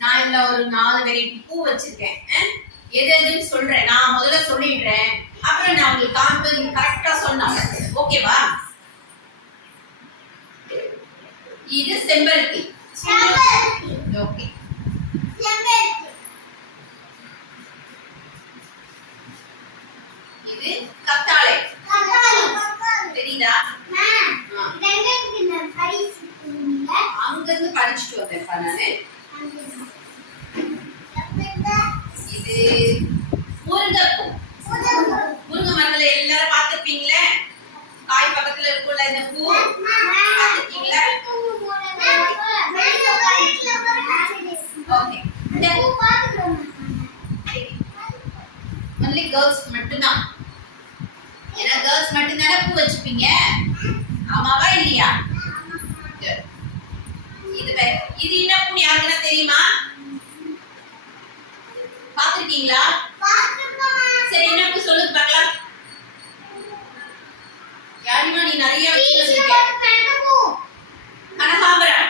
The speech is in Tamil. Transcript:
நான் இதுல ஒரு 4 வெரைட்டி பூ வச்சிருக்கேன். எது எதுன்னு சொல்றேன். நான் முதல்ல சொல்லிடுறேன். அப்புறம் நான் உங்களுக்கு காமிப்பேன். நீங்க கரெக்டா சொன்னாங்க. ஓகேவா? இது செம்பருத்தி. ஓகே. இது கத்தாழை. தெரியுதா? அங்க இருந்து பறிச்சுட்டு வந்தேன் நானு. இது முருங்கைப்பூ. முருங்கை மரத்துல எல்லாரும் பார்த்திருப்பீங்களே, காய் பக்கத்துல இருக்கும்ல இந்த பூ, பார்த்திருக்கீங்களா? ஓகே. இந்த பூ பாத்துறோம். only girls மட்டும்தான். ஏன்னா girls மட்டும்தானே பூ வச்சுப்பீங்க. ஆமாவா இல்லையா? இது என்ன பூ யாருக்குன்னா தெரியுமா? பாத்திருக்கீங்களா? சரி, என்ன பூ சொல்லுங்க பார்க்கலாம். யாரிமா நீ நிறைய வச்சிருக்க? கனகாம்பரம்.